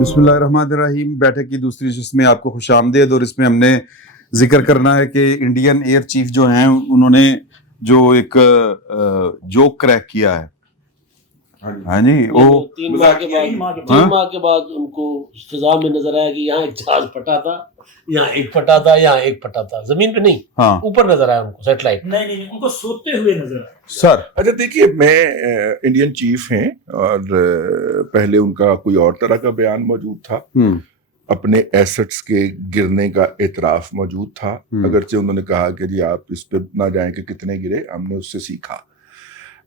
बिस्मिल्लाहिर्रहमानिर्रहीम। बैठक की दूसरी नशिस्त में आपको खुश आमदीद। और इसमें हमने जिक्र करना है कि इंडियन एयर चीफ जो हैं उन्होंने जो एक जोक क्रैक किया है। हाँ जी, वो 3 माह के बाद उनको फिजा में नजर आया कि यहाँ एक जहाज फटा था, यहाँ एक फटा था, यहाँ एक फटा था, जमीन पे नहीं, हाँ ऊपर नजर आया उनको सैटेलाइट। नहीं उनको सोते हुए नजर आया सर। अच्छा देखिए, मैं इंडियन चीफ हैं और पहले उनका कोई और तरह का बयान मौजूद था, अपने एसेट्स के गिरने का एतराफ मौजूद था। अगरचे उन्होंने कहा कि जी आप इस पे ना जाएं कि कितने गिरे, हमने उससे सीखा।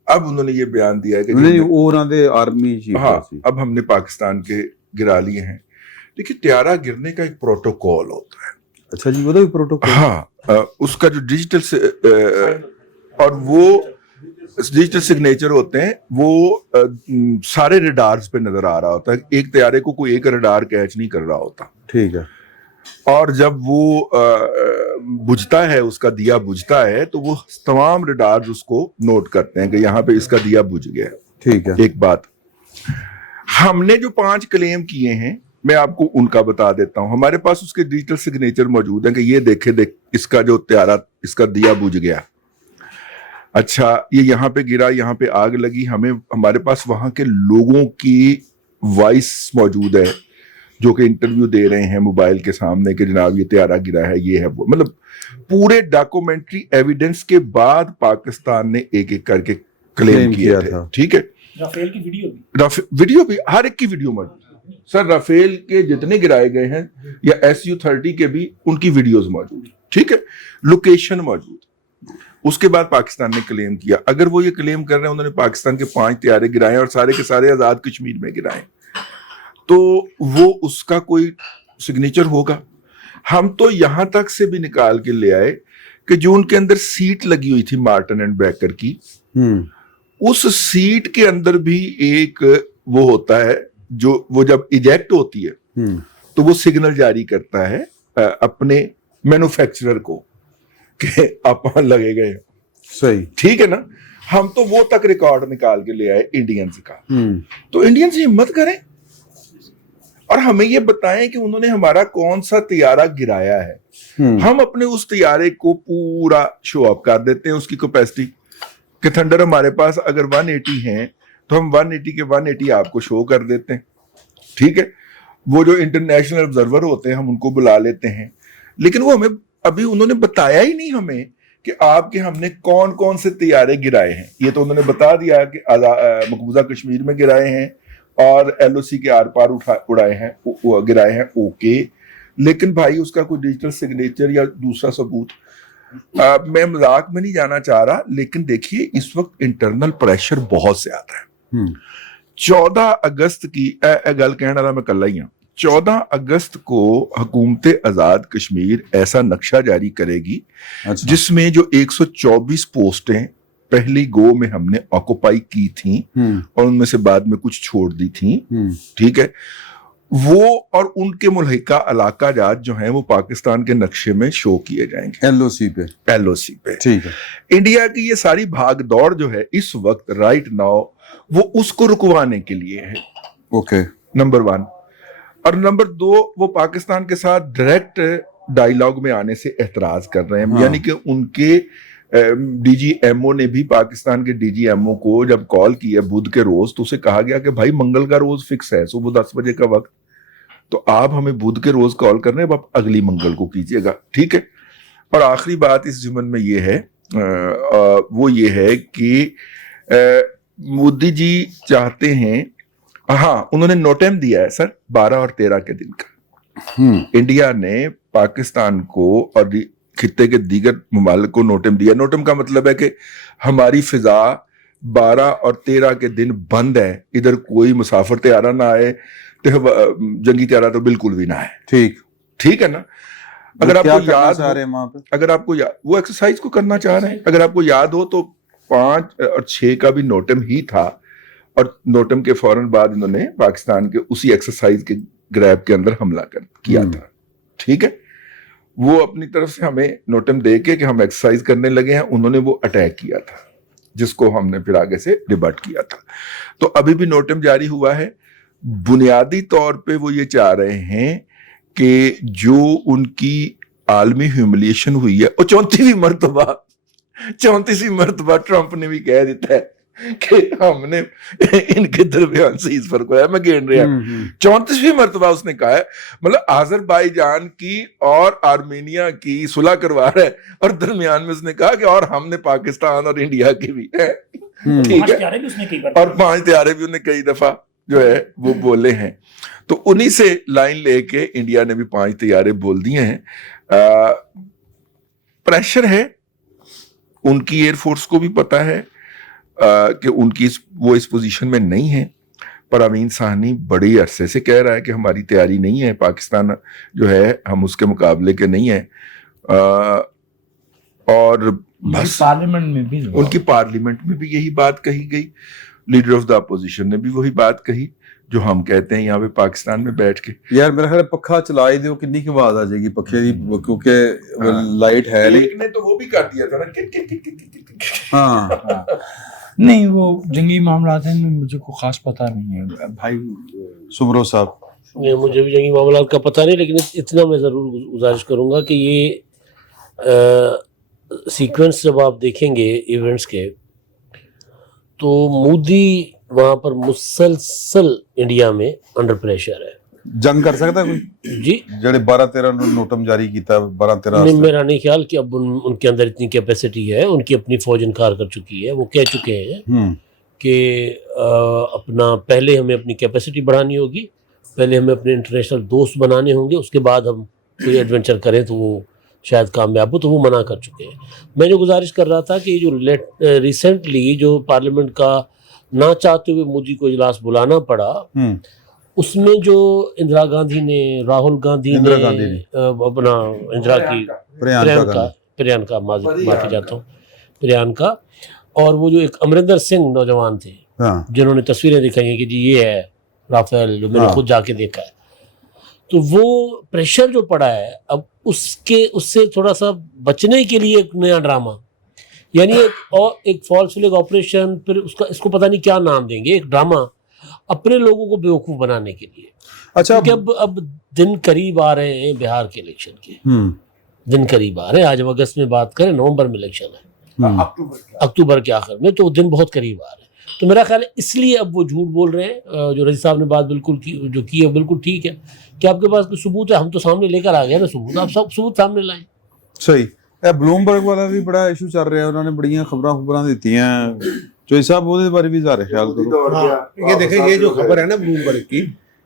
अब उन्होंने ये बयान दिया है कि नहीं वो उन्होंने आर्मी चीफ, हाँ अब हमने पाकिस्तान के गिरा लिए हैं। देखिए त्यारा गिरने का एक प्रोटोकॉल होता है। अच्छा जी, वो तो प्रोटोकॉल, हाँ उसका जो डिजिटल से और वो डिजिटल सिग्नेचर होते हैं, वो सारे रडार्स पे नजर आ रहा होता है। एक तैयारे को कोई एक रडार कैच नहीं कर रहा होता। ठीक है। और जब वो बुझता है, उसका दिया बुझता है, तो वो तमाम रडार्स उसको नोट करते हैं कि यहाँ पे इसका दिया बुझ गया। ठीक है। एक बात, हमने जो 5 क्लेम किए हैं मैं आपको उनका बता देता हूं। हमारे पास उसके डिजिटल सिग्नेचर मौजूद है कि ये देख इसका जो त्यारा, इसका दिया बुझ गया। अच्छा ये यहाँ पे गिरा, यहाँ पे आग लगी। हमारे पास वहां के लोगों की वॉइस मौजूद है जो कि इंटरव्यू दे रहे हैं मोबाइल के सामने कि जनाब ये त्यारा गिरा है, ये है वो। मतलब पूरे डॉक्यूमेंट्री एविडेंस के बाद पाकिस्तान ने एक एक करके क्लेम किया था। ठीक है। राफेल की वीडियो भी हर एक की वीडियो मौजूद सर। राफेल के जितने गिराए गए हैं या SU-30 के भी उनकी वीडियोस मौजूद। ठीक है, लोकेशन मौजूद। उसके बाद पाकिस्तान ने क्लेम किया। अगर वो ये क्लेम कर रहे हैं उन्होंने पाकिस्तान के 5 त्यारे गिराए और सारे के सारे आजाद कश्मीर में गिराए, तो वो उसका कोई सिग्नेचर होगा। हम तो यहां तक से भी निकाल के ले आए कि जो उनके अंदर सीट लगी हुई थी मार्टिन एंड बैकर की, उस सीट के अंदर भी एक वो होता है जो वो जब इजेक्ट होती है तो वो सिग्नल जारी करता है अपने मैन्युफैक्चरर को कि आप लगे गए। सही, ठीक है ना। हम तो वो तक रिकॉर्ड निकाल के ले आए इंडियंस का। तो इंडियंस हिम्मत करें और हमें ये बताएं कि उन्होंने हमारा कौन सा तैयारा गिराया है। हम अपने उस तैयारे को पूरा शो अप कर देते हैं, उसकी कैपेसिटी कि थंडर हमारे पास अगर 180 हैं तो हम 180 के 180 आपको शो कर देते हैं। ठीक है। वो जो इंटरनेशनल ऑब्जर्वर होते हैं हम उनको बुला लेते हैं, लेकिन वो हमें अभी उन्होंने बताया ही नहीं हमें कि आपके हमने कौन कौन से तैयारे गिराए हैं। ये तो उन्होंने बता दिया कि मकबूजा कश्मीर में गिराए हैं और LOC के आर पार उड़ाए हैं, गिराए हैं। ओके, लेकिन भाई उसका कोई डिजिटल सिग्नेचर या दूसरा सबूत। मैं मजाक में नहीं जाना चाह रहा, लेकिन देखिए इस वक्त इंटरनल प्रेशर बहुत ज्यादा है। 14 अगस्त की गल कहने वाला मैं कल ही हूं। 14 अगस्त को हुकूमत आजाद कश्मीर ऐसा नक्शा जारी करेगी जिसमें जो 124 पोस्टें पहली गो में हमने ऑक्युपाई की थी और उनमें से बाद में कुछ छोड़ दी थी। ठीक है। वो और उनके मुल्हिका इलाका जात जो हैं वो पाकिस्तान के नक्शे में शो किए जाएंगे LOC पे। ठीक है। इंडिया की ये सारी भाग दौड़ जो है इस वक्त राइट नाउ वो उसको रुकवाने के लिए है। Okay, number 1। और नंबर 2, वो पाकिस्तान के साथ डायरेक्ट डायलॉग में आने से एतराज कर रहे हैं। हाँ। यानी कि उनके DGMO ने भी पाकिस्तान के DGMO को जब कॉल की है बुध के रोज, तो उसे कहा गया कि भाई मंगल का रोज फिक्स है सुबह 10 बजे का वक्त, तो आप हमें बुध के रोज कॉल कर रहे हैं, आप अगली मंगल को कीजिएगा। ठीक है। और आखिरी बात इस जुम्मन में ये है, वो ये है कि मोदी जी चाहते हैं, हाँ उन्होंने नोटेम दिया है सर 12 और 13 के दिन का। इंडिया ने पाकिस्तान को और खित्ते के दीगर ममालिक को नोटेम दिया। नोटेम का मतलब है कि हमारी फिजा 12 और 13 के दिन बंद है, इधर कोई मुसाफिर त्यारा ना आए, तो जंगी त्यारा तो बिल्कुल भी ना आए। ठीक है ना। अगर आपको याद हो, अगर आपको वो एक्सरसाइज को करना चाह रहे हैं, अगर आपको याद हो तो 5 और 6 का भी नोटेम ही था और नोटेम के फौरन बाद इन्होंने पाकिस्तान के उसी एक्सरसाइज के ग्रैब के अंदर हमला किया था। ठीक है। वो अपनी तरफ से हमें नोटेम दे के कि हम एक्सरसाइज करने लगे हैं, उन्होंने वो अटैक किया था जिसको हमने फिर आगे से डिबट किया था। तो अभी भी नोटेम जारी हुआ है। बुनियादी तौर पे वो ये चाह रहे हैं कि जो उनकी आलमी ह्यूमिलिएशन हुई है, और 34वीं मरतबा ट्रंप ने भी कह देता है कि हमने इनके दरमियान से इस फर्क है, मैं गिन रहा 34वीं मरतबा उसने कहा है, मतलब आज़रबाईजान की और आर्मेनिया की सुलह करवा रहा है, और दरमियान में उसने कहा कि और हमने पाकिस्तान और इंडिया की भी है, ठीक है, भी उसने कई बार और 5 त्यारे भी उन्हें कई दफा जो है वो बोले हैं। तो उन्हीं से लाइन लेके इंडिया ने भी 5 त्यारे बोल दिए हैं। प्रेशर है, उनकी एयरफोर्स को भी पता है कि उनकी वो इस पोजीशन में नहीं है, पर अमीन साहनी बड़ी अरसे से कह रहा है कि हमारी तैयारी नहीं है, पाकिस्तान जो है हम उसके मुकाबले के नहीं है, और बस पार्लियामेंट में भी उनकी पार्लियामेंट में भी यही बात कही गई, लीडर ऑफ द अपोजिशन ने भी वही बात कही जो हम कहते हैं यहाँ पे पाकिस्तान में बैठ के। यार मेरा ख्याल है पक्खा चला ही दो, कितनी की आवाज आ जाएगी पक्खे की, क्योंकि लाइट है नहीं। एक ने तो वो भी कर दिया था ना, हाँ नहीं, वो जंगी मामलात हैं, मुझे को खास पता नहीं है भाई सुमरो साहब। नहीं, मुझे भी जंगी मामलात का पता नहीं, लेकिन इतना मैं ज़रूर गुजारिश करूँगा कि ये सीक्वेंस जब आप देखेंगे इवेंट्स के, तो मोदी वहाँ पर मुसलसल इंडिया में अंडर प्रेशर है। जंग कर सकता कोई जी, जेडे 12-13 नोटम जारी किया 12-13 नहीं, मेरा नहीं ख्याल कि अब उनके अंदर इतनी कैपेसिटी है, उनकी अपनी फौज इनकार कर चुकी है, वो कह चुके हैं कि अपना पहले हमें अपनी कैपेसिटी बढ़ानी होगी, पहले हमें अपने इंटरनेशनल दोस्त बनाने होंगे, उसके बाद हम कोई एडवेंचर करें तो वो शायद कामयाब हो, तो वो मना कर चुके हैं। मैं जो गुजारिश कर रहा था कि जो रिसेंटली जो पार्लियामेंट का ना चाहते हुए मोदी को इजलास बुलाना पड़ा, उसमें जो इंदिरा गांधी ने, राहुल गांधी ने अपना इंदिरा की प्रियंका माफी चाहता हूँ, प्रियंका, और वो जो एक अमरिंदर सिंह नौजवान थे जिन्होंने तस्वीरें दिखाई हैं कि जी ये है राफेल, जो मैंने खुद जाके देखा है, तो वो प्रेशर जो पड़ा है अब उससे थोड़ा सा बचने के लिए एक नया ड्रामा, यानी एक फॉल्स फ्लैग ऑपरेशन, फिर इसको पता नहीं क्या नाम देंगे, एक ड्रामा अपने लोगों को बेवकूफ बनाने के लिए। अच्छा, क्योंकि अब दिन करीब आ रहे हैं बिहार के इलेक्शन के, दिन करीब आ रहे हैं। आज हम अगस्त में बात करें, नवंबर में इलेक्शन है, अक्टूबर के आखिर में, तो दिन बहुत करीब आ रहे हैं। तो मेरा ख्याल है इसलिए अब वो झूठ बोल रहे हैं। जो रजी साहब ने बात बिल्कुल की है बिल्कुल ठीक है कि आपके पास कोई सबूत है, हम तो सामने लेकर आ गए ना सबूत, आप सब सबूत सामने लाएं। सही। ब्लूमबर्ग वाला भी बड़ा इशू चल रहा है, उन्होंने बड़ियां खबरां देती हैं, जो साहब ਉਹਦੇ बारे भी ज़ाहिर ख्याल करो। ये देखें, ये जो खबर है ना ब्लूमबर्ग की,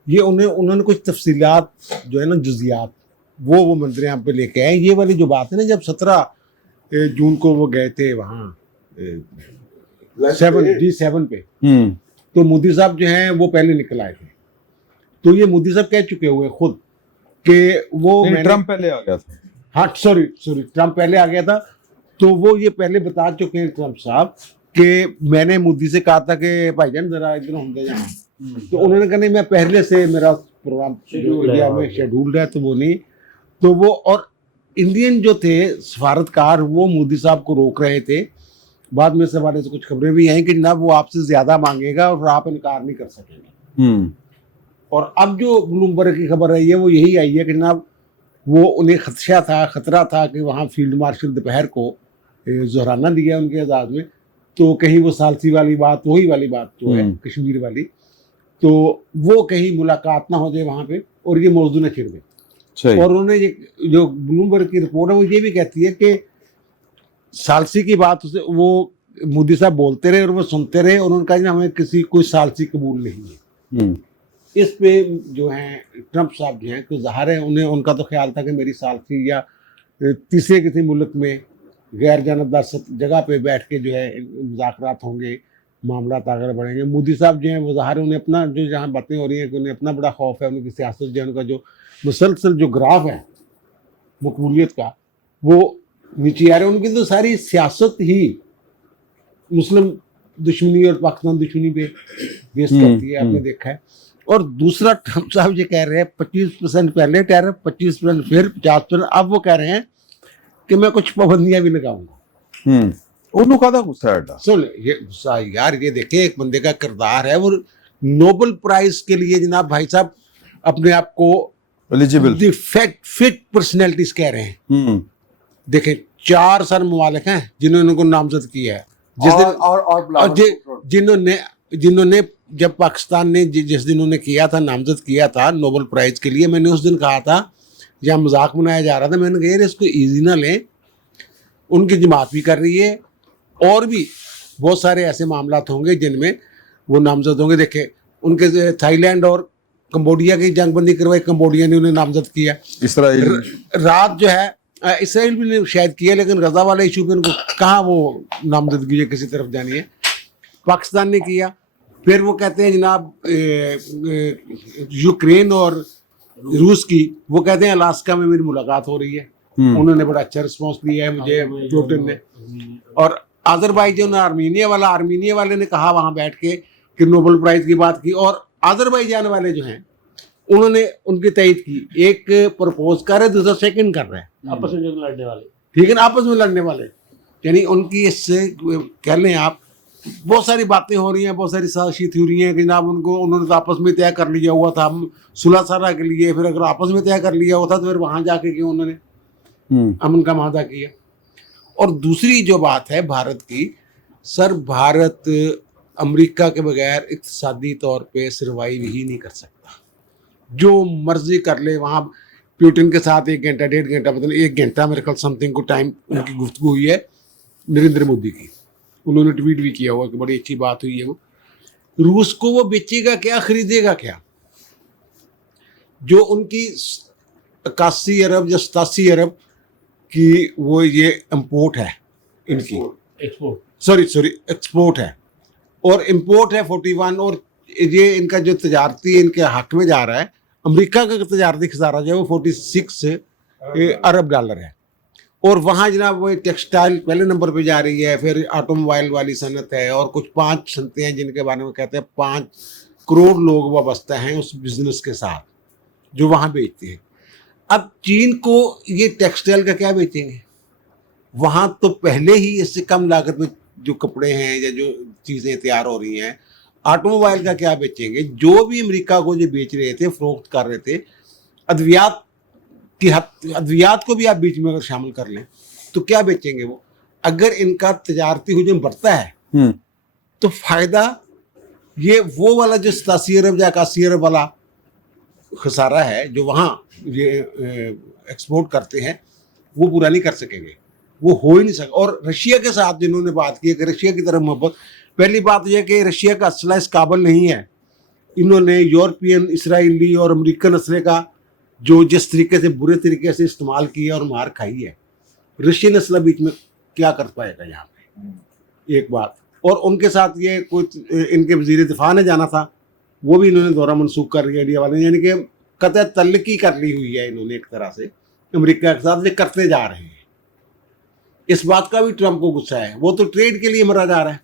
ये उन्होंने कुछ तफसीलात जो है ना, जुजियात वो मंजर यहाँ पे लेके आए। ये वाली जो बात है ना, जब 17 जून को वो गए थे वहाँ 7 पे, तो मोदी साहब जो हैं वो पहले निकल आए थे, तो ये मोदी साहब कह चुके हुए खुद कि वो ट्रम्प पहले आ गया था। हाँ सॉरी ट्रम्प पहले आ गया था, तो वो ये पहले बता चुके हैं ट्रम्प साहब कि मैंने मोदी से कहा था कि भाईजान जरा इधर हम दे जाएं, तो उन्होंने कहा नहीं, मैं पहले से मेरा प्रोग्राम इंडिया में शेड्यूल है, तो वो नहीं, तो वो और इंडियन जो थे सफारतकार वो मोदी साहब को रोक रहे थे। बाद में इस हवाले से कुछ खबरें भी हैं कि जनाब वो आपसे ज्यादा मांगेगा और आप इनकार नहीं कर सकेंगे। और अब जो ब्लूमबर्ग की खबर आई है वो यही आई है कि जनाब वो उन्हें खतरा था कि वहाँ फील्ड मार्शल दोपहर को जोहराना दिया उनके एजाज में, तो कहीं वो सालसी वाली बात, वही वाली बात जो है कश्मीर वाली, तो वो कहीं मुलाकात ना हो जाए वहाँ पे और ये मौजू न छिड़ गए। और उन्होंने ये जो ब्लूमबर्ग की रिपोर्ट है वो ये भी कहती है कि सालसी की बात उसे वो मोदी साहब बोलते रहे और वो सुनते रहे, और उनका हमें कोई सालसी कबूल नहीं है। इस पे जो हैं ट्रंप साहब जो हैं, तो ज़ाहिर है उनका तो ख्याल था कि मेरी सालसी या तीसरे किसी मुल्क में गैर जानबदार जगह पे बैठ के जो है मुज़ाकरात होंगे, मामला आगे बढ़ेंगे। मोदी साहब जो हैं वो ज़ाहिर उन्हें अपना जो जहाँ बातें हो रही हैं कि उन्हें अपना बड़ा खौफ है, उनकी सियासत जो है, उनका जो मुसलसल जो ग्राफ है मकबूलियत का वो नीचे आ रहे हैं। उनकी तो सारी सियासत ही मुस्लिम दुश्मनी और पाकिस्तान दुश्मनी पे बेस करती है, आपने देखा है। और दूसरा ट्रंप साहब ये कह रहे हैं 25% पहले टैरिफ, 25% फिर 50%, अब वो कह रहे हैं कि मैं कुछ पाबंदियां भी लगाऊंगा। उन्होंने कहा था गुस्सा है। सुन ये गुस्सा यार, ये देखे एक बंदे का किरदार है, वो नोबेल प्राइज के लिए जनाब भाई साहब अपने आप को एलिजिबल। फिट पर्सनैलिटीज कह रहे हैं। देखें 4 सर ममालिक हैं जिन्होंने उनको नामजद किया है। जिस दिन और जिन्होंने जब पाकिस्तान ने जिस दिन उन्होंने किया था, नामजद किया था नोबेल प्राइज के लिए, मैंने उस दिन कहा था, जहाँ मजाक बनाया जा रहा था, मैंने कहा यार इसको ईजी ना लें, उनकी जमात भी कर रही है और भी बहुत सारे ऐसे मामलात होंगे जिनमें वो नामजद होंगे। देखे उनके थाईलैंड और कंबोडिया की जंगबंदी करवाई, कंबोडिया ने उन्हें नामजद किया। इसराइल रात जो है इसराइल भी ने शायद किया, लेकिन गजा वाले इशू पे उनको कहाँ वो नामजदगी किसी तरफ जानी है। पाकिस्तान ने किया। फिर वो कहते हैं जनाब यूक्रेन और रूस की, वो कहते हैं अलास्का में मेरी मुलाकात हो रही है। उन्होंने बड़ा अच्छा रिस्पॉन्स दिया है मुझे पुतिन ने। और अजरबैजान आर्मीनिया वाले ने कहा वहां बैठ के कि नोबेल प्राइज की बात की, और अजरबैजान वाले जो हैं उन्होंने उनकी तइद की। एक प्रपोज कर रहे, दूसरा सेकंड कर रहे हैं, आपस में जो लड़ने वाले, ठीक है ना, आपस में लड़ने वाले। यानी उनकी इससे कह लें आप, बहुत सारी बातें हो रही हैं, बहुत सारी साजिशी थ्योरी हैं कि जनाब उन्होंने तो आपस में तय कर लिया हुआ था सुलह सारा के लिए। फिर अगर आपस में तय कर लिया हुआ था तो फिर वहां जाके क्यों उन्होंने अमन का मादा किया। और दूसरी जो बात है भारत की, सर भारत अमेरिका के बगैर इक्तिसादी तौर पे सर्वाइव ही नहीं कर सकता। जो मर्जी कर ले, वहाँ पुतिन के साथ 1 घंटा 1.5 घंटा, मतलब 1 घंटा मेरे ख्याल समथिंग को टाइम उनकी गुफ्तगू हुई है नरेंद्र मोदी की। उन्होंने ट्वीट भी किया हुआ कि बड़ी अच्छी बात हुई है। वो रूस को वो बेचेगा क्या, खरीदेगा क्या? जो उनकी 81 अरब या 87 अरब की वो ये इम्पोर्ट है इनकी, एक्सपोर्ट है, और इम्पोर्ट है 41, और ये इनका जो तजारती इनके हक में जा रहा है, अमेरिका का तजारती खसारा जो है वो 46 अरब डॉलर है। और वहाँ जनाब वो टेक्सटाइल पहले नंबर पे जा रही है, फिर ऑटोमोबाइल वाली सनत है, और कुछ 5 सनतें हैं जिनके बारे में कहते हैं 5 करोड़ लोग वाबस्ता हैं उस बिजनेस के साथ जो वहाँ बेचते हैं। अब चीन को ये टेक्सटाइल का क्या बेचेंगे? वहाँ तो पहले ही इससे कम लागत में जो कपड़े हैं या जो चीज़ें तैयार हो रही हैं, ऑटोमोबाइल का क्या बेचेंगे? जो भी अमेरिका को जो बेच रहे थे, फरोख्त कर रहे थे, अद्वियात को भी आप बीच में अगर शामिल कर लें तो क्या बेचेंगे वो? अगर इनका तजारती हुजूम बढ़ता है तो फायदा ये वो वाला जो 87 अरब या 81 अरब वाला खसारा है जो वहाँ ये एक्सपोर्ट करते हैं, वो पूरा नहीं कर सकेंगे, वो हो ही नहीं सके। और रशिया के साथ जिन्होंने बात की है कि रशिया की तरफ मोहब्बत, पहली बात यह कि रशिया का असला इस काबिल नहीं है। इन्होंने यूरोपियन, इसराइली और अमेरिकन असले का जो जिस तरीके से बुरे तरीके से इस्तेमाल किया और मार खाई है, रशियन असला बीच में क्या कर पाएगा यहाँ पे? एक बात। और उनके साथ ये कुछ इनके वजीर दिफा ने जाना था, वो भी इन्होंने दौरा मनसूख कर लिया इंडिया वाले, यानी कि कतई तल्लकी कर ली हुई है इन्होंने एक तरह से अमेरिका के साथ, ये करते जा रहे हैं। इस बात का भी ट्रंप को गुस्सा है, वो तो ट्रेड के लिए मरा जा रहा है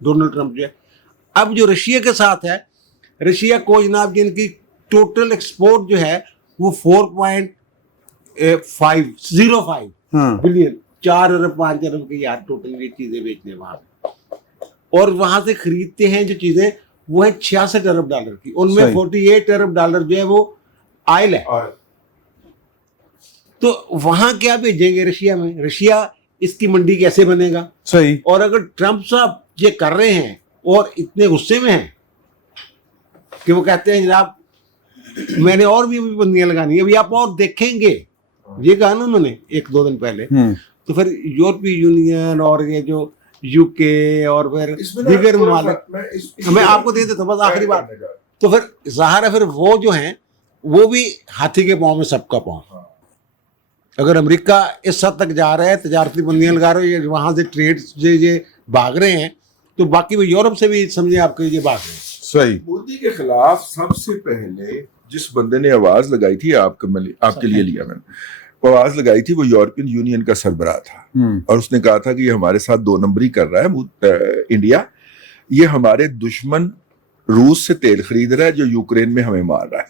डोनाल्ड ट्रंप जो है। अब जो रशिया के साथ है, रशिया को जनाब जिनकी टोटल एक्सपोर्ट जो है वो 4.505 बिलियन, 4 अरब 5 अरब की यार टोटल ये चीजें बेचने वहां पे, और वहां से खरीदते हैं जो चीजें वो है 66 अरब डॉलर की, उनमें 48 अरब डॉलर जो है वो आयल है। तो वहां क्या भेजेंगे रशिया में? रशिया इसकी मंडी कैसे बनेगा? सही। और अगर ट्रंप साहब ये कर रहे हैं और इतने गुस्से में हैं कि वो कहते हैं जनाब मैंने और भी बंदियां लगानी है, अभी आप और देखेंगे, ये कहा ना उन्होंने 1-2 दिन पहले, तो फिर यूरोपीय यूनियन और ये जो यूके और फिर दीगर ममालिक, मैं आपको दे देता बस आखिरी बात, तो फिर ज़ाहिर है फिर वो जो हैं वो भी हाथी के पाँव में सबका पाँव। अगर अमेरिका इस हद तक जा रहा है, तजारती बंदियां लगा रहे हैं, वहां से ट्रेड ये भाग रहे हैं, तो बाकी वो यूरोप से भी समझे आपके ये भाग रहे हैं। सही। मोदी के खिलाफ सबसे पहले जिस बंदे ने आवाज लगाई थी, आपके लिए लिया मैंने, वो आवाज लगाई थी, वो यूरोपियन यूनियन का सरबराह था, और उसने कहा था कि ये हमारे साथ 2 नंबरी कर रहा है इंडिया, ये हमारे दुश्मन रूस से तेल खरीद रहा है जो यूक्रेन में हमें मार रहा है,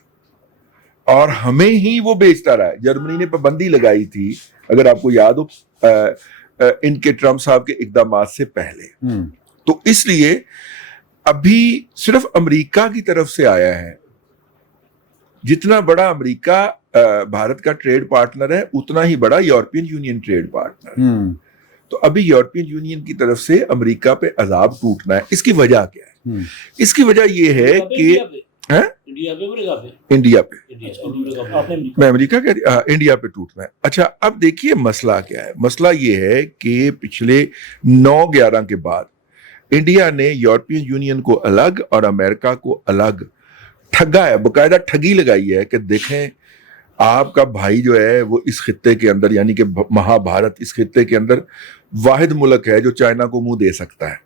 और हमें ही वो बेचता रहा है। जर्मनी ने पाबंदी लगाई थी, अगर आपको याद हो, इनके ट्रंप साहब के इकदामात से पहले। तो इसलिए अभी सिर्फ अमेरिका की तरफ से आया है। जितना बड़ा अमेरिका भारत का ट्रेड पार्टनर है, उतना ही बड़ा यूरोपियन यूनियन ट्रेड पार्टनर है। तो अभी यूरोपियन यूनियन की तरफ से अमेरिका पे अजाब टूटना है। इसकी वजह क्या है? इसकी वजह ये है कि इंडिया पे अमेरिका पे? इंडिया पे, आपने मैं अमेरिका कह इंडिया पे टूटना है। अच्छा, अब देखिए मसला क्या है। मसला ये है कि पिछले 9/11 के बाद इंडिया ने यूरोपियन यूनियन को अलग और अमेरिका को अलग ठगा है, बकायदा ठगी लगाई है कि देखें आपका भाई जो है वो इस खित्ते के अंदर, यानी कि महाभारत इस खित्ते के अंदर वाहिद मुल्क है जो चाइना को मुंह दे सकता है,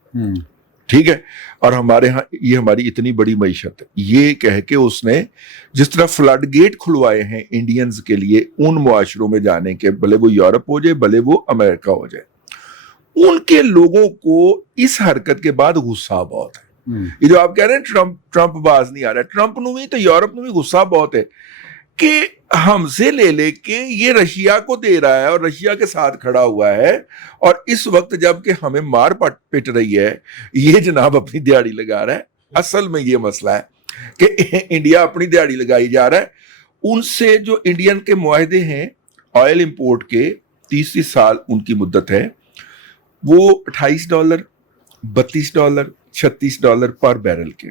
ठीक है, और हमारे यहाँ ये हमारी इतनी बड़ी मईशत है। ये कह के उसने जिस तरह फ्लड गेट खुलवाए हैं इंडियंस के लिए उन मुआशरों में जाने के, भले वो यूरोप हो जाए भले वो अमेरिका हो जाए, उनके लोगों को इस हरकत के बाद गुस्सा बहुत है। ये जो आप कह रहे हैं ट्रंप बाज नहीं आ रहा है, ट्रंप ਨੂੰ भी तो यूरोप में भी गुस्सा बहुत है कि हमसे ले लेके ये रशिया को दे रहा है और रशिया के साथ खड़ा हुआ है, और इस वक्त जबकि हमें मार पिट रही है ये जनाब अपनी दिहाड़ी लगा रहा है। असल में ये मसला है कि इंडिया अपनी दिहाड़ी लगाई जा रहा है। उनसे जो इंडियन के मुआहदे हैं ऑयल इंपोर्ट के 30 साल उनकी मुद्दत है, वो $28, $32, $36 पर बैरल के,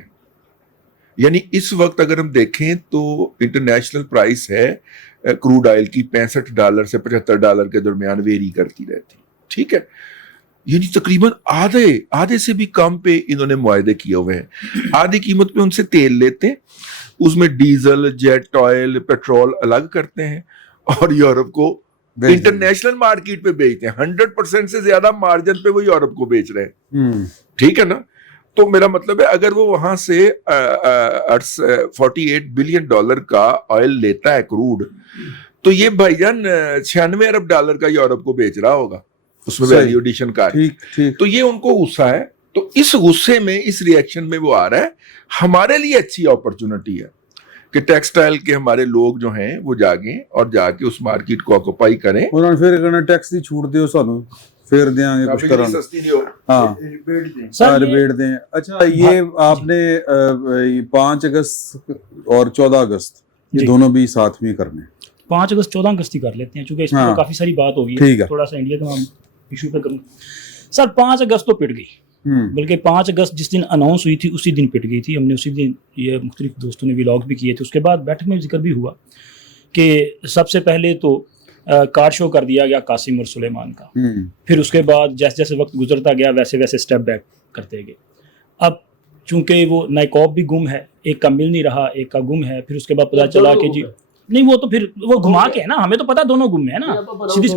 यानी इस वक्त अगर हम देखें तो इंटरनेशनल प्राइस है क्रूड ऑयल की $65 से $75 के दरमियान वेरी करती रहती, ठीक है, यानी तकरीबन आधे से भी कम पे इन्होंने मुआहदे किए हुए हैं। आधी कीमत पे उनसे तेल लेते हैं, उसमें डीजल, जेट ऑयल, पेट्रोल अलग करते हैं और यूरोप को इंटरनेशनल मार्केट पे बेचते हैं। 100% से ज्यादा मार्जिन पे वो यूरोप को बेच रहे हैं, ठीक है ना। तो मेरा मतलब है अगर वो वहां से $48 बिलियन का ऑयल लेता है क्रूड, तो ये भाईजान $96 अरब का यूरोप को बेच रहा होगा, उसमें वैल्यू एडिशन का। ठीक। तो ये उनको गुस्सा है, तो इस गुस्से में इस रिएक्शन में वो आ रहा है। हमारे लिए अच्छी अपॉर्चुनिटी है कि टेक्सटाइल के हमारे लोग जो हैं वो जागे और जाके उस मार्केट को ऑक्यूपाई करें। ਉਹਨਾਂ ਨੂੰ ਫਿਰ ਕਹਿੰਦਾ ਟੈਕਸ ਦੀ ਛੂਟ ਦਿਓ ਸਾਨੂੰ, ਫਿਰ ਦੇਾਂਗੇ ਕੁਝ ਕਰਾਂ। सस्ती नहीं हो, हाँ सर रिबेट दें। अच्छा, ये आपने 5 अगस्त और 14 अगस्त ये दोनों भी साथ में करने, 5 अगस्त 14 अगस्त ही कर लेते हैं, चूंकि इसमें हाँ। तो काफी सारी बात होगी, ठीक है। थोड़ा सा इंडिया का इशू पे करूँ। सर 5 अगस्त तो पिट गई, बल्कि 5 अगस्त जिस दिन अनाउंस हुई थी उसी दिन पिट गई थी। हमने उसी दिन ये मुख्तलिफ दोस्तों ने व्लॉग भी किए थे। उसके बाद बैठक में जिक्र भी हुआ कि सबसे पहले तो कार शो कर दिया गया कासिम और सुलेमान का, फिर उसके बाद जैसे जैसे वक्त गुजरता गया वैसे वैसे स्टेप बैक करते गए। अब चूंकि वो नाइकॉब भी गुम है, एक का मिल नहीं रहा, एक का गुम है, फिर उसके बाद पता चला कि जी नहीं वो तो फिर वो घुमा के है ना, हमें तो पता दोनों गुम है ना, सीधी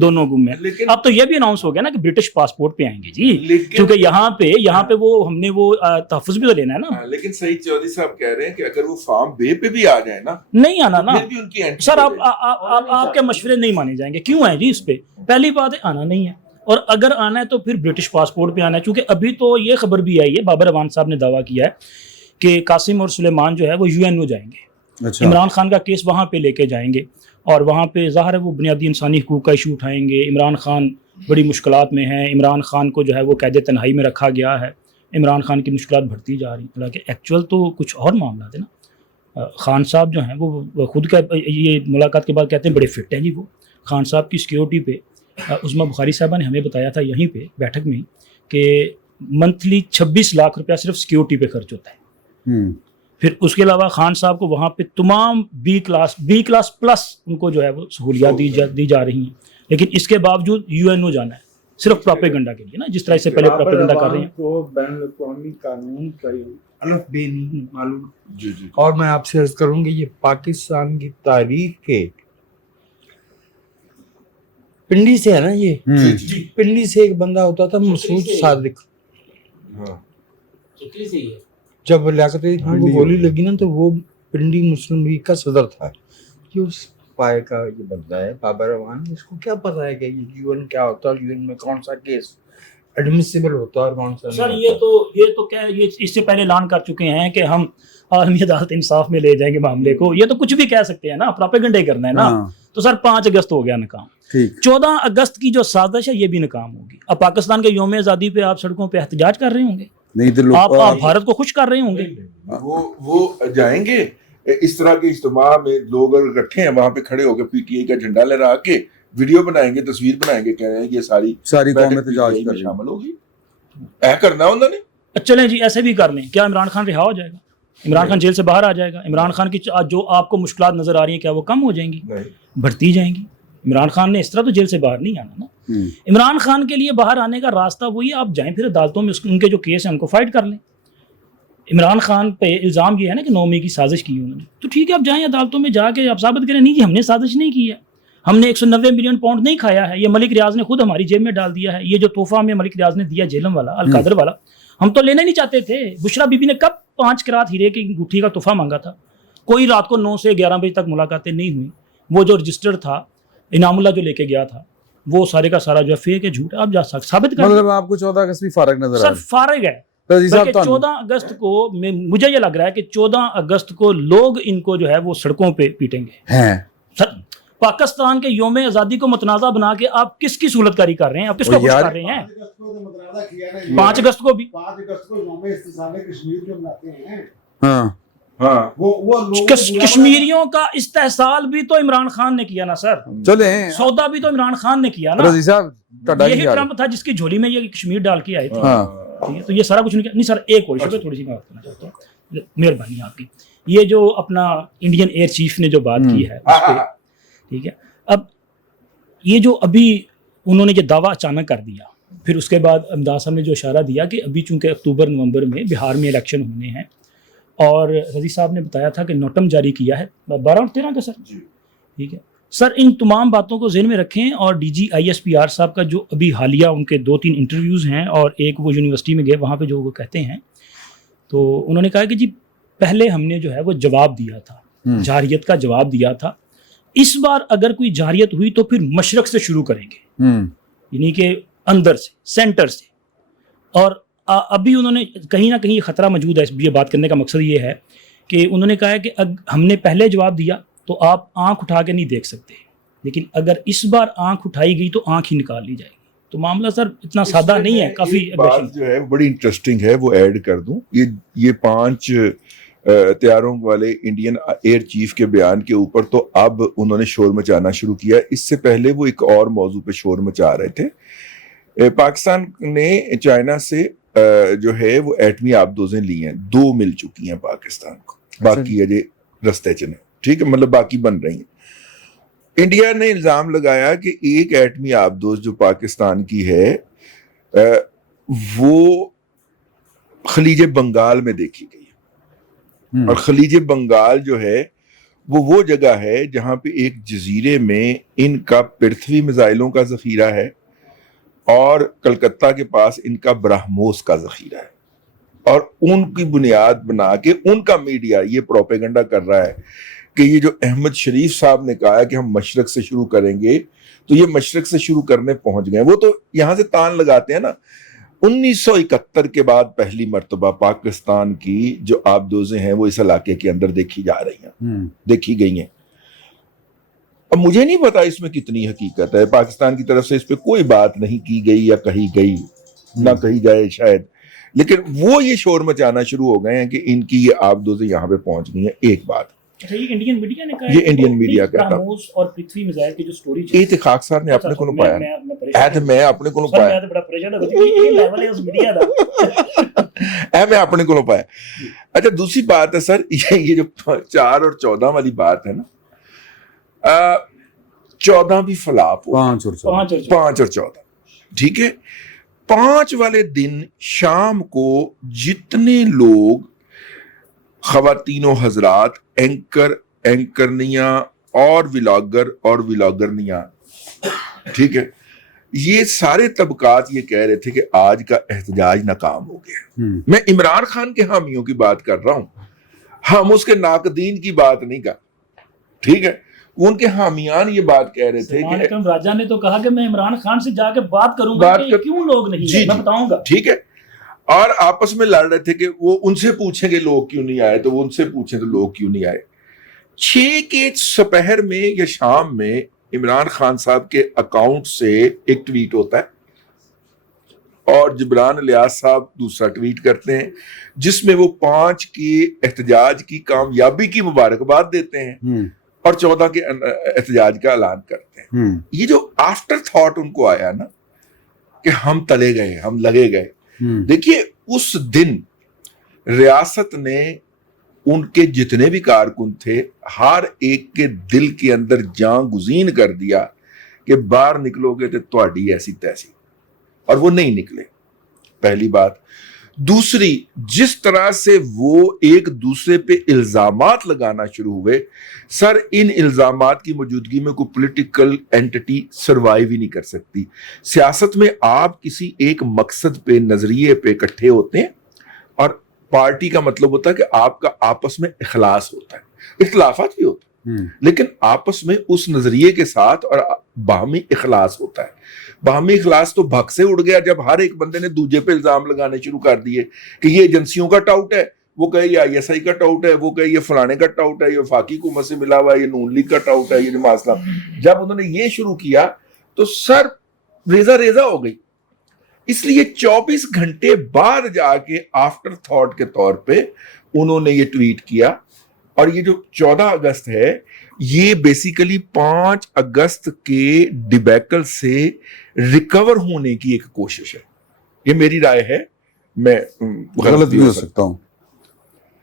दोनों गुम है। अब तो ये भी अनाउंस हो गया ना कि ब्रिटिश पासपोर्ट पे आएंगे जी, क्योंकि यहाँ पे वो हमने वो तहफ़्फ़ुज़ भी तो लेना है ना। लेकिन सही चौधरी साहब कह रहे हैं कि अगर वो फार्म बे पे भी आ जाए ना, नहीं आना ना फिर भी उनकी एंट्री सर, आप आपके मशवरे नहीं माने जाएंगे। क्यों है जी? इस पे पहली बात है आना नहीं है, और अगर आना है तो फिर ब्रिटिश पासपोर्ट पे आना है। क्योंकि अभी तो ये खबर भी आई है, बाबर अवान साहब ने दावा किया है कि कासिम और सुलेमान जो है वो यूएनओ जाएंगे। अच्छा। इमरान खान का केस वहाँ पे लेके जाएंगे, और वहाँ पे ज़ाहिर है वो बुनियादी इंसानी हुकूक का इशू उठाएंगे। इमरान खान बड़ी मुश्किलात में हैं, इमरान खान को जो है वो कैद तन्हाई में रखा गया है, इमरान खान की मुश्किलात बढ़ती जा रही हैं। हालांकि एक्चुअल तो कुछ और मामला है ना। खान साहब जो हैं वो खुद का ये मुलाकात के बाद कहते हैं बड़े फिट हैं जी वो। खान साहब की सिक्योरिटी पे उस्मा बुखारी साहबा ने हमें बताया था यहीं पे बैठक में कि मंथली 26 लाख रुपया सिर्फ सिक्योरिटी पे खर्च होता है। फिर उसके अलावा खान साहब को वहाँ पे तमाम बी क्लास प्लस उनको जो है वो सहूलियात दी जा रही हैं, लेकिन इसके बावजूद यूएनओ जाना है सिर्फ प्रोपेगेंडा के लिए ना, जिस तरह से पहले प्रोपेगेंडा कर रहे हैं। तो बैनुल-अक़वामी कानून का अलफ बे नहीं मालूम। जी। और मैं आपसे अर्ज करूंगी ये पाकिस्तान की तारीख के पिंडी से है ना, ये जी। पिंडी से एक बंदा होता था मसूद सादिक। हाँ। जब लियाकत अली खान को गोली लगी ना तो वो पिंडी मुस्लिम लीग का सदर था। ये उस पाए का ये बंदा है बाबर अवान, इसको क्या पता है कि ये यूएन क्या होता है, यूएन में कौन सा केस एडमिसिबल होता है और कौन सा सर ये तो क्या ये इससे पहले ऐलान कर चुके हैं कि हम आलमी अदालत इंसाफ में ले जाएंगे मामले को। ये तो कुछ भी कह सकते हैं ना, प्रोपेगेंडा ही करना है ना। तो सर 5 अगस्त हो गया नाकाम, 14 अगस्त की जो साजिश है ये भी नाकाम होगी। अब पाकिस्तान के यौम आज़ादी पे आप सड़कों पे एहतजाज कर रहे होंगे, नहीं तो आप भारत को खुश कर रहे होंगे। वो जाएंगे इस तरह के इज्तिमा में, लोग अगर इकट्ठे हैं वहां पे खड़े होकर पीटीआई का झंडा लहरा के वीडियो बनाएंगे, तस्वीर बनाएंगे, कह रहे हैं ये सारी कौम एहतजाज PTI कर में रही शामिल होगी। ऐ करना उन्होंने। चलें जी, ऐसे भी कर लें, क्या इमरान खान रिहा हो जाएगा? इमरान खान जेल से बाहर आ जाएगा? इमरान खान की जो आपको मुश्किलात नजर आ रही हैं क्या वो कम हो जाएंगी? बढ़ती जाएंगी? इमरान खान ने इस तरह तो जेल से बाहर नहीं आना ना। इमरान खान के लिए बाहर आने का रास्ता वही है, आप जाएं फिर अदालतों में, उनके जो केस हैं उनको फाइट कर लें। इमरान खान पे इल्ज़ाम ये है ना कि 9 मई की साजिश की उन्होंने, तो ठीक है आप जाएं अदालतों में जाके आप साबित करें नहीं जी हमने साजिश नहीं की है, हमने 190 मिलियन पाउंड नहीं खाया है, ये मलिक रियाज ने खुद हमारी जेब में डाल दिया है, ये जो तोहफा हमें मलिक रियाज ने दिया जेलम वाला, अलकादर वाला, हम तो लेने नहीं चाहते थे। बुशरा बीबी ने कब 5 करात हीरे की अंगूठी का तोहफा मांगा था? कोई रात को 9 से 11 बजे तक मुलाकातें नहीं हुई। वो जो रजिस्टर था इनामुल्ला जो लेके गया था वो सारे का सारा जो है फेक है, झूठ है, आप जा साबित कर। मतलब आपको 14 अगस्त भी फारग नजर आ रहा है? सर फारग है। बल्कि 14 अगस्त को मुझे ये लग रहा है कि 14 अगस्त को लोग इनको जो है वो सड़कों पे पीटेंगे हैं। सर पाकिस्तान के योम आज़ादी को मतनाज़ा बना के आप किसकी सूलतकारी कर रहे हैं? आप किसको खुश कर रहे हैं? 5 अगस्त को भी 5 अगस्त को योम इस्तिसाल कश्मीर जो मनाते हैं, हाँ हाँ वो कश्मीरियों का इस्तेहसाल भी तो इमरान खान ने किया ना सर, चले सौदा भी तो इमरान खान ने किया ना। रजी साहब यही ट्रम्प था जिसकी झोली में ये कश्मीर डाल के आए थे। हाँ ठीक है, तो ये सारा कुछ नहीं किया। नहीं सर, एक और इशू पे थोड़ी सी बात करना चाहता हूँ, मेहरबानी आपकी। ये जो अपना इंडियन एयर चीफ ने जो बात की है उस पे, ठीक है, अब ये जो अभी उन्होंने ये दावा अचानक कर दिया, फिर उसके बाद अमदाद साहब ने जो इशारा दिया कि अभी चूंकि अक्टूबर नवंबर में बिहार में इलेक्शन होने हैं, और रजी साहब ने बताया था कि नोटम जारी किया है 12 और 13 का सर, ठीक है सर, इन तमाम बातों को ज़हन में रखें। और DG-ISPR साहब का जो अभी हालिया उनके 2-3 इंटरव्यूज़ हैं, और एक वो यूनिवर्सिटी में गए वहाँ पे जो वो कहते हैं, तो उन्होंने कहा कि जी पहले हमने जो है वो जवाब दिया था, जारियत का जवाब दिया था, इस बार अगर कोई जारियत हुई तो फिर मशरक से शुरू करेंगे, यानी कि अंदर से, सेंटर से। और अभी उन्होंने कहीं ना कहीं ख़तरा मौजूद है, ये बात करने का मकसद ये है कि उन्होंने कहा है कि हमने पहले जवाब दिया तो आप आंख उठा के नहीं देख सकते, लेकिन अगर इस बार आंख उठाई गई तो आंख ही निकाल ली जाएगी। तो मामला सर इतना सादा नहीं है, काफ़ी बात जो है बड़ी इंटरेस्टिंग है, वो ऐड कर दूं। ये 5 हथियारों वाले इंडियन एयर चीफ के बयान के ऊपर तो अब उन्होंने शोर मचाना शुरू किया। इससे पहले वो एक और मौजू पे शोर मचा रहे थे। पाकिस्तान ने चाइना से जो है वो एटमी आबदोजें ली हैं, 2 मिल चुकी हैं पाकिस्तान को, बाकी अजय रस्ते चले, ठीक है, मतलब बाकी बन रही हैं। इंडिया ने इल्जाम लगाया कि एक एटमी आबदोज जो पाकिस्तान की है वो खलीज बंगाल में देखी गई है, और खलीज बंगाल जो है वो जगह है जहां पे एक जजीरे में इनका पृथ्वी मिसाइलों का जखीरा है, और कलकत्ता के पास इनका ब्रह्मोस का जखीरा है, और उनकी बुनियाद बना के उनका मीडिया ये प्रोपेगेंडा कर रहा है कि ये जो अहमद शरीफ साहब ने कहा है कि हम मशरक से शुरू करेंगे, तो ये मशरक से शुरू करने पहुंच गए। वो तो यहां से तान लगाते हैं ना, 1971 के बाद पहली मर्तबा पाकिस्तान की जो आबदोजें हैं वो इस इलाके के अंदर देखी जा रही हैं, देखी गई हैं। अब मुझे नहीं पता इसमें कितनी हकीकत है, पाकिस्तान की तरफ से इस पे कोई बात नहीं की गई या कही गई, ना कही जाए शायद, लेकिन वो ये शोर मचाना शुरू हो गए हैं कि इनकी ये आबदोजें यहाँ पे पहुंच गई हैं। एक बात अच्छा, ये इंडियन मीडिया ने कहा, ये इंडियन मीडिया कहता है, ब्रह्मोस और पृथ्वी मिसाइल की जो स्टोरी इत्तेखाक सर ने अपने को पाया, मैं अपने को पाया, मैं तो बड़ा परेशान हो गया, ये लेवल है उस मीडिया दा मैं अपने को पाया। अच्छा, दूसरी बात है सर, ये जो 4 और 14 वाली बात है ना, 14 भी फलाप हो, 5 और 14, ठीक है। 5 वाले दिन शाम को जितने लोग खवातीनो हजरात, एंकरनियां और विलॉगरनियां, ठीक है, ये सारे तबकात ये कह रहे थे कि आज का एहतजाज नाकाम हो गया। मैं इमरान खान के हामियों की बात कर रहा हूं, हम उसके नाकदीन की बात नहीं कर, ठीक है। उनके हामियान ये बात कह रहे थे कि राजा ने तो कहा कि मैं इमरान खान से जाके बात करूंगा कि क्यों लोग नहीं है, मैं बताऊंगा, ठीक है। और आपस में लड़ रहे थे कि वो उनसे पूछेंगे लोग क्यों नहीं आए, तो वो उनसे पूछे तो लोग क्यों नहीं आए। 6 के दोपहर में या शाम में इमरान खान साहब के अकाउंट से एक ट्वीट होता है, اور جبران الیاس صاحب دوسرا ٹویٹ کرتے ہیں جس میں وہ 5 کے احتجاج کی کامیابی کی مبارکباد دیتے ہیں اور 14 کے احتجاج کا اعلان کرتے ہیں. یہ جو آفٹر تھاٹ ان کو آیا نا کہ ہم تلے گئے, ہم لگے گئے. دیکھیے اس دن ریاست نے ان کے جتنے بھی کارکن تھے ہر ایک کے دل کے اندر جان گزین کر دیا کہ باہر نکلو گے تو تہاڈی ایسی تیسی, اور وہ نہیں نکلے. پہلی بات. دوسری, جس طرح سے وہ ایک دوسرے پہ الزامات لگانا شروع ہوئے, سر ان الزامات کی موجودگی میں کوئی پولیٹیکل اینٹی سروائیو ہی نہیں کر سکتی. سیاست میں آپ کسی ایک مقصد پہ, نظریے پہ اکٹھے ہوتے ہیں, اور پارٹی کا مطلب ہوتا ہے کہ آپ کا آپس میں اخلاص ہوتا ہے, اختلافات بھی ہوتے ہیں لیکن آپس میں اس نظریے کے ساتھ اور باہمی اخلاص ہوتا ہے. باہمی اخلاص تو بھگ سے اڑ گیا جب ہر ایک بندے نے دوسرے پہ الزام لگانے شروع کر دیے کہ یہ ایجنسیوں کا ٹاؤٹ ہے, وہ کہے یہ ISI کا ٹاؤٹ ہے, وہ کہے یہ فلانے کا ٹاؤٹ ہے, یہ وفاقی حکومت سے ملا ہوا ہے, یہ نون لیگ کا ٹاؤٹ ہے, یہ جماعت اسلامی. جب انہوں نے یہ شروع کیا تو سر ریزہ ریزہ ہو گئی. اس لیے 24 گھنٹے بعد جا کے آفٹر تھاٹ کے طور پہ انہوں نے یہ ٹویٹ کیا. اور یہ جو 14 اگست ہے یہ بیسیکلی 5 اگست کے ڈیبیکل سے ریکور ہونے کی ایک کوشش ہے. یہ میری رائے ہے, میں غلط بھی ہو سکتا ہوں.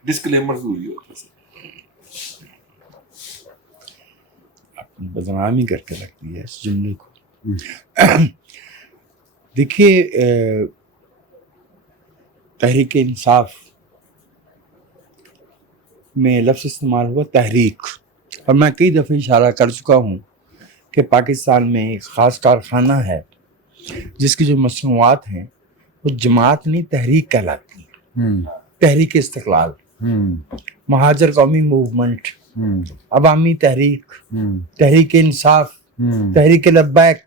ڈسکلیمر ضروری ہوتا ہے. اپنی بدنامی کر کے رکھ دیا اس جملے کو. دیکھیے تحریک انصاف میں لفظ استعمال ہوا تحریک, اور میں کئی دفعہ اشارہ کر چکا ہوں کہ پاکستان میں ایک خاص کارخانہ ہے جس کی جو مصنوعات ہیں وہ جماعت نہیں تحریک کہلاتی ہیں. تحریک استقلال, مہاجر قومی موومنٹ, عوامی تحریک, تحریک انصاف, تحریک لبیک.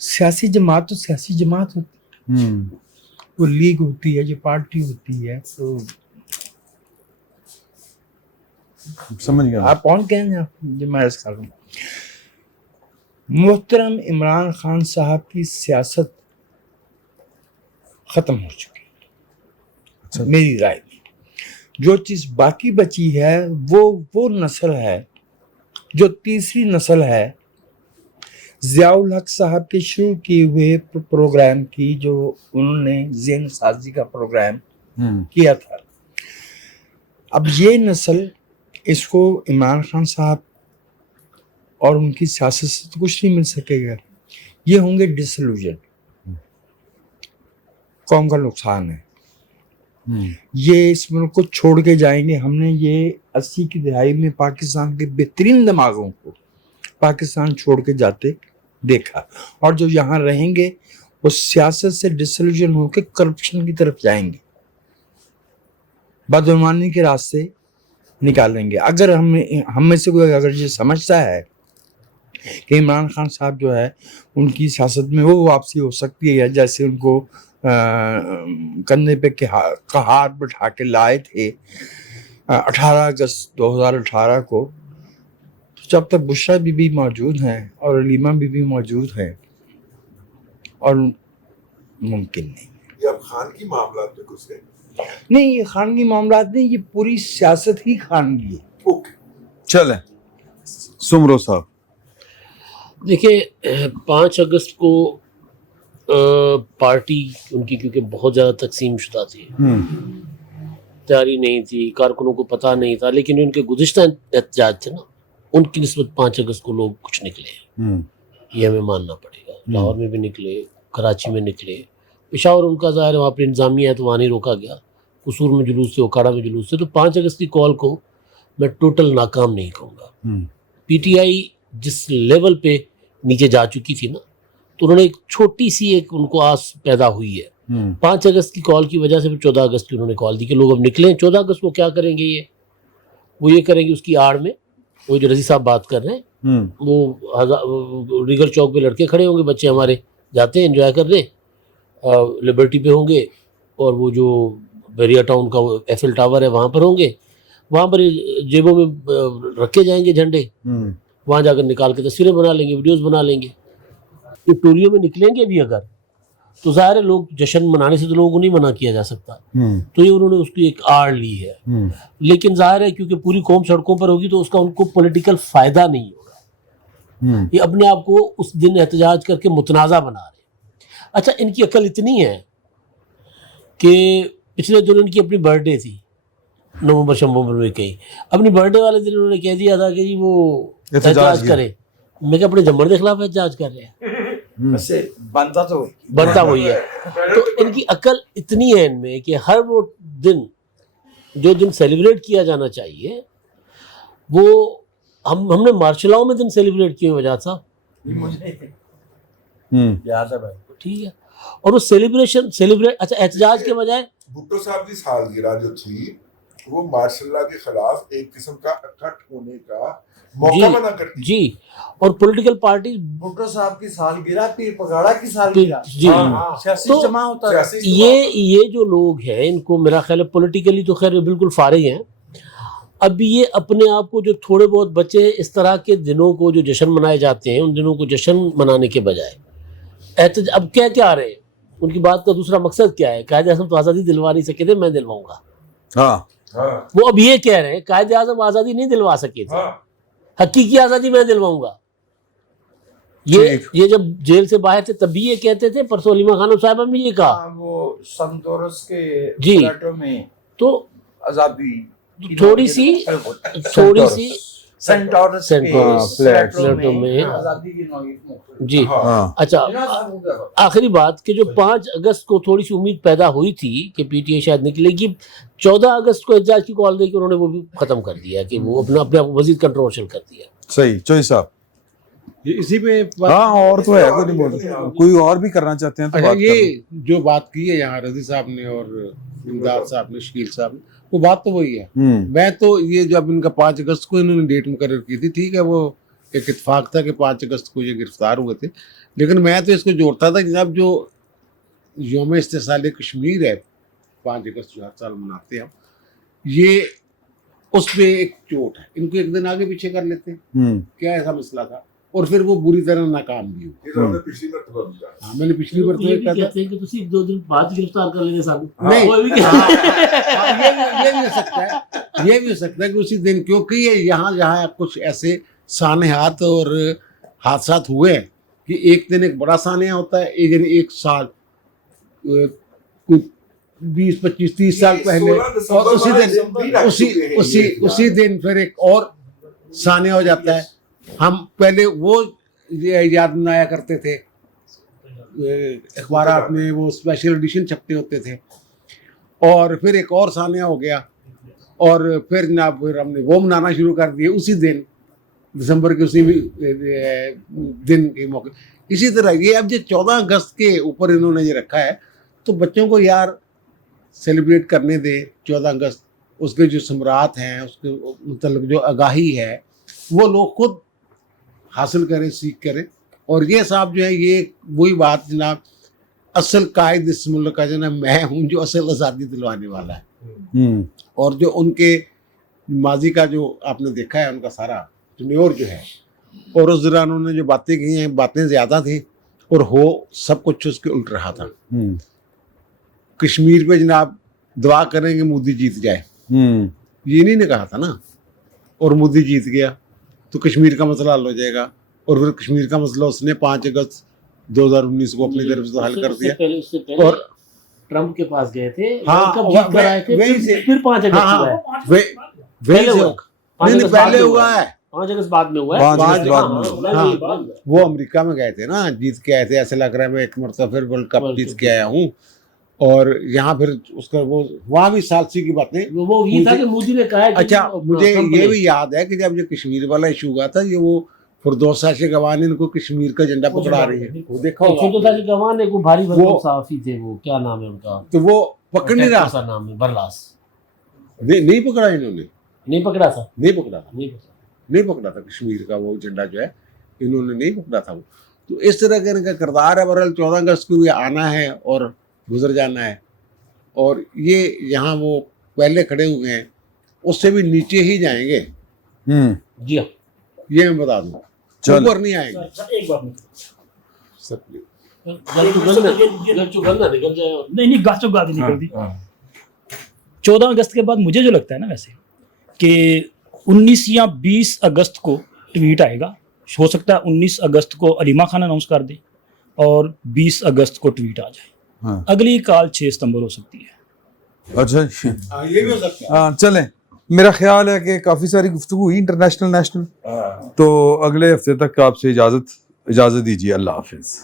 سیاسی جماعت تو سیاسی جماعت ہوتی ہے, وہ لیگ ہوتی ہے, جو پارٹی ہوتی ہے. تو سمجھ گیا آپ کون کہیں گے جو میں عرض کر رہا ہوں. محترم عمران خان صاحب کی سیاست ختم ہو چکی ہے میری رائے میں. جو چیز باقی بچی ہے وہ نسل ہے جو تیسری نسل ہے ضیاء الحق صاحب کے شروع کیے ہوئے پروگرام کی, جو انہوں نے ذہن سازی کا پروگرام کیا تھا. اب یہ نسل اس کو عمران خان صاحب اور ان کی سیاست سے تو کچھ نہیں مل سکے گا. یہ ہوں گے ڈسلوژن, قوم کا نقصان ہے. یہ اس ملک کو چھوڑ کے جائیں گے. ہم نے یہ 80 کی دہائی میں پاکستان کے بہترین دماغوں کو پاکستان چھوڑ کے جاتے دیکھا, اور جو یہاں رہیں گے وہ سیاست سے ڈسلوژن ہو کے کرپشن کی طرف جائیں گے, بدعنوانی کے راستے نکالیں گے. اگر ہم میں سے کوئی اگر یہ سمجھتا ہے کہ عمران خان صاحب جو ہے ان کی سیاست میں وہ واپسی ہو سکتی ہے جیسے ان کو کندھے پہ کہار بٹھا کے لائے تھے 18 اگست 2018 کو, جب تک بشرا بی بی موجود ہیں اور علیمہ بی بی موجود ہیں, اور ممکن نہیں. یہ اب خان کی معاملات میں گھس گئے. نہیں, یہ خانگی معاملات نہیں, یہ پوری سیاست ہی خانگی ہے. چلیں سمرو صاحب. دیکھیں 5 اگست کو پارٹی ان کی کیونکہ بہت زیادہ تقسیم شدہ تھی, تیاری نہیں تھی, کارکنوں کو پتہ نہیں تھا, لیکن ان کے گزشتہ احتجاج تھے نا ان کی نسبت 5 اگست کو لوگ کچھ نکلے, یہ ہمیں ماننا پڑے گا. لاہور میں بھی نکلے, کراچی میں نکلے, پشاور ان کا ظاہر ہے وہاں پر انتظامیہ ہے تو وہاں نہیں روکا گیا, قصور میں جلوس تھے, اوکھاڑا میں جلوس تھے. تو 5 اگست کی کال کو میں ٹوٹل ناکام نہیں کہوں گا. پی ٹی آئی جس لیول پہ نیچے جا چکی تھی نا, تو انہوں نے ایک چھوٹی سی ایک ان کو آس پیدا ہوئی ہے 5 اگست کی کال کی وجہ سے. پھر 14 اگست کی انہوں نے کال دی کہ لوگ اب نکلیں. 14 اگست کو کیا کریں گے, وہ یہ کریں گے اس کی آڑ میں, وہ جو رضی صاحب بات کر رہے ہیں, وہ ریگر چوک پہ لڑکے کھڑے ہوں گے, بچے ہمارے جاتے ہیں انجوائے کر رہے, لبرٹی پہ ہوں گے, اور وہ جو بیریا ٹاؤن کا ایفل ٹاور ہے وہاں پر ہوں گے, وہاں پر جیبوں میں رکھے جائیں گے جھنڈے, وہاں جا کر نکال کے تصویریں بنا لیں گے, ویڈیوز بنا لیں گے. ٹوریوں میں نکلیں گے بھی اگر تو ظاہر ہے لوگ جشن منانے سے تو لوگوں کو نہیں منع کیا جا سکتا, تو یہ انہوں نے اس کی ایک آڑ لی ہے. لیکن ظاہر ہے کیونکہ پوری قوم سڑکوں پر ہوگی تو اس کا ان کو پولیٹیکل فائدہ نہیں ہوگا. یہ اپنے آپ کو اس دن احتجاج کر کے متنازع بنا رہے ہیں. اچھا ان کی عقل اتنی ہے کہ پچھلے دن ان کی اپنی برتھ ڈے تھی, نومبر شمبر میں کہیں, اپنی برتھ ڈے والے دن انہوں نے کہہ دیا تھا کہ جی وہ احتجاج کریں. میں کہ اپنے جمن کے خلاف احتجاج کر رہے ہیں, بنتا وہی ہے. تو ان کی عقل اتنی ہے ان میں کہ ہر وہ دن جو دن سیلیبریٹ کیا جانا چاہیے وہ ہم نے مارشل لاؤ میں دن سیلیبریٹ کیے وجہ صاحب, ٹھیک ہے. اور وہ سیلیبریٹ اچھا احتجاج کے بجائے بھٹو صاحب کی سالگرہ جو تھی وہ ماشاء اللہ کے خلاف ایک قسم کا اکٹھ ہونے کا موقع بنا کرتی. جی, اور پولیٹیکل پارٹی بھٹو صاحب کی سالگرہ پیر پگاڑا کی سالگرہ, جی, سیاسی جمع ہوتا ہے. یہ جو لوگ ہیں ان کو میرا خیال ہے پولیٹیکلی تو خیر بالکل فارغ ہیں. اب یہ اپنے آپ کو جو تھوڑے بہت بچے اس طرح کے دنوں کو جو جشن منائے جاتے ہیں ان دنوں کو جشن منانے کے بجائے اب کیا رہے ہیں, ان کی بات کا دوسرا مقصد کیا ہے؟ قائد اعظم تو آزادی دلوا نہیں سکے تھے, میں دلواؤں گا. وہ اب یہ کہہ رہے ہیں قائد اعظم آزادی نہیں دلوا سکے تھے, حقیقی آزادی میں دلواؤں گا. یہ جب جیل سے باہر تھے تب بھی یہ کہتے تھے, پرسوں علیمہ خانم صاحبہ نے یہ کہا وہ سنتورس کے جی, میں تو آزادی تھوڑی سی سینٹورس میں جی. اچھا آخری بات کہ جو 5 اگست کو تھوڑی سی امید پیدا ہوئی تھی کہ پی ٹی آئی شاید نکلے گی, 14 اگست کو احتجاج کی کال دے کے انہوں نے وہ بھی ختم کر دیا کہ وہ اپنے مزید کنٹروورشل کر دیا. صحیح چوئی صاحب, اسی پہ ہاں اور تو ہے کوئی نہیں بول رہا, کوئی اور بھی کرنا چاہتے ہیں تو اچھا بات یہ جو بات کی ہے یہاں رضی صاحب نے اور امداد صاحب نے, شکیل صاحب نے, وہ بات تو وہی ہے. میں تو یہ جب ان کا 5 اگست کو انہوں نے ڈیٹ مقرر کی تھی, ٹھیک ہے وہ ایک اتفاق تھا کہ 5 اگست کو یہ گرفتار ہوئے تھے, لیکن میں تو اس کو جوڑتا تھا جناب جو یوم استحصال کشمیر ہے 5 اگست جو ہر سال مناتے ہیں یہ اس پہ ایک چوٹ ہے, ان کو ایک دن آگے پیچھے کر لیتے ہیں, کیا ایسا مسئلہ تھا, اور پھر وہ بری طرح ناکام بھی ہو. میں نے پچھلی بار تو یہ کہا تھا کہ تسی 2 دن بعد گرفتار کر لینے ساتھ نہیں, یہ بھی ہو سکتا ہے, یہ بھی ہو سکتا ہے کہ اسی دن, کیونکہ یہ یہاں کچھ ایسے سانحات اور حادثات ہوئے ہیں کہ ایک دن ایک بڑا سانحہ ہوتا ہے, ایک دن ایک سال 20 25 30 سال پہلے, اور اسی دن پھر ایک اور سانحہ ہو جاتا ہے. ہم پہلے وہ یاد منایا کرتے تھے, اخبارات میں وہ اسپیشل ایڈیشن چھپتے ہوتے تھے, اور پھر ایک اور سانحہ ہو گیا, اور پھر جناب پھر ہم نے وہ منانا شروع کر دیے اسی دن, دسمبر کے اسی دن کے موقع. اسی طرح یہ اب جو 14 اگست کے اوپر انہوں نے یہ رکھا ہے تو بچوں کو یار سیلیبریٹ کرنے دیں 14 اگست, اس کے جو ثمرات ہیں اس کے متعلق جو آگاہی ہے وہ لوگ خود حاصل کریں, سیکھ کریں. اور یہ صاحب جو ہے یہ وہی بات جناب اصل قائد اس ملک کا جناب میں ہوں جو اصل آزادی دلوانے والا ہے, اور جو ان کے ماضی کا جو آپ نے دیکھا ہے ان کا سارا ٹنیور جو ہے, اور اس دوران انہوں نے جو باتیں کی ہیں باتیں زیادہ تھیں اور ہو سب کچھ اس کے الٹ رہا تھا. کشمیر پہ جناب دعا کریں کہ مودی جیت جائے, یہ نہیں نے کہا تھا نا, اور مودی جیت گیا تو کشمیر کا مسئلہ حل ہو جائے گا, اور پھر کشمیر کا مسئلہ اس نے 5 اگست 2019 کو اپنی طرف سے حل کر دیا. اور ٹرمپ کے پاس گئے تھے, پھر 5 اگست پہلے ہوا ہے 5 اگست بعد میں ہوا ہے. وہ امریکہ میں گئے تھے نا, جیت کے آئے تھے, ایسے لگ رہا ہے میں ایک مرتبہ پھر ورلڈ کپ جیت کے آیا ہوں, اور یہاں پھر اس کا وہ وہاں بھی سالسی کی باتیں وہ یہ تھا کہ مودی نے کہا. اچھا مجھے یہ بھی یاد ہے کہ جب یہ کشمیر والا ایشو ہوا تھا, یہ وہ فردوس شاہ گوان ان کو کشمیر کا جھنڈا پکڑا رہی ہے, وہ دیکھا ہوگا گوان ایک بھاری صحافی تھے, وہ کیا نام ہے ان کا, تو وہ پکڑ نہیں رہا, نام ہے برلاس, نہیں پکڑا انہوں نے, نہیں پکڑا تھا, نہیں پکڑا تھا کشمیر کا وہ جھنڈا جو ہے انہوں نے نہیں پکڑا تھا وہ. تو اس طرح کا ان کا کردار ہے. بہرحال 14 اگست کو یہ آنا ہے اور گزر جانا ہے, اور یہ یہاں وہ پہلے کھڑے ہوئے ہیں اس سے بھی نیچے ہی جائیں گے. جی ہاں یہ میں بتا دوں, اوپر نہیں آئیں گے. ایک بات गल चुगल ना निकल जाए और नहीं गाचो गादी निकल दी। हाँ। 14 अगस्त के बाद मुझे जो लगता है ना वैसे कि 19 या 20 अगस्त को ट्वीट आएगा, हो सकता है 19 अगस्त को अलीमा खान अनाउंस कर दे और 20 अगस्त को ट्वीट आ जाए। हाँ। अगली कॉल 6 सितंबर हो सकती है। अच्छा ये भी हो सकता है। हाँ चलें, मेरा ख्याल है कि काफ़ी सारी गुफ्तगू हुई इंटरनेशनल नेशनल, हाँ। तो अगले हफ्ते तक आपसे इजाज़त दीजिए। अल्लाह हाफिज़।